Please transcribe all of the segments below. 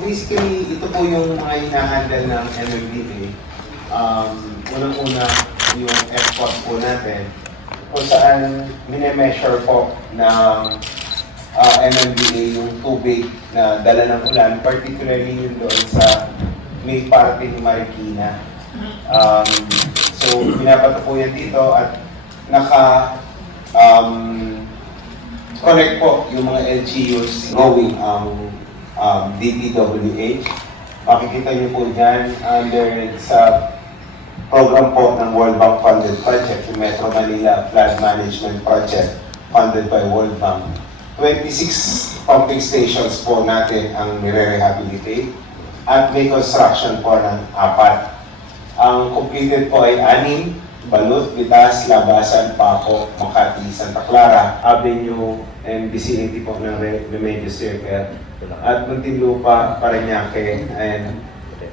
basically, ito po yung mga hinahandle ng MMDA. Unang-una, yung effort po natin kung saan minemeasure po ng MMDA yung tubig na dala ng ulan, particularly yun doon sa may parte ni Marikina. So, binabato po yan dito at connect po yung mga LGUs going ang DPWH. Makikita niyo po dyan under sa program po ng World Bank funded project, yung Metro Manila Flood Management Project funded by World Bank. 26 pumping stations po natin ang nire-rehabilitate at may construction po ng 4. Ang completed po ay 6, Balut, Vitas, Labasan, Paco, Makati, Santa Clara, Avenue, and vicinity po ng Remedios Circle, at Muntinlupa, Parañaque, and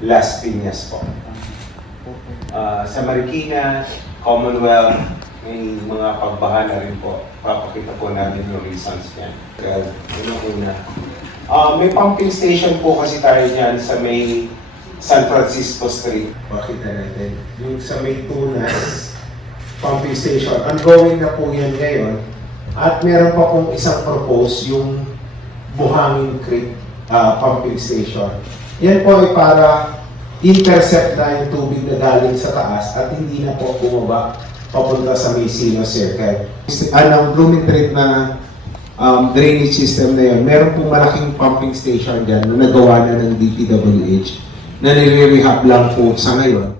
Las Piñas po. Sa Marikina, Commonwealth, may mga pagbaha na rin po. Papakita po namin yung reasons niyan. Well, una-una. May pumping station po kasi tayo dyan sa may San Francisco Street. Pakita natin. Yung sa may Tunas pumping station. Ongoing na po yan ngayon. At meron pa pong isang propose, yung Buhangin Creek pumping station. Yan po ay para intercept na yung tubig na galing sa taas at hindi na po bumaba papunta sa may Sino Circle. Ang Blumentritt na drainage system na yun, meron pong malaking pumping station dyan na nagawa na ng DPWH na nire-rehab lang po sa ngayon.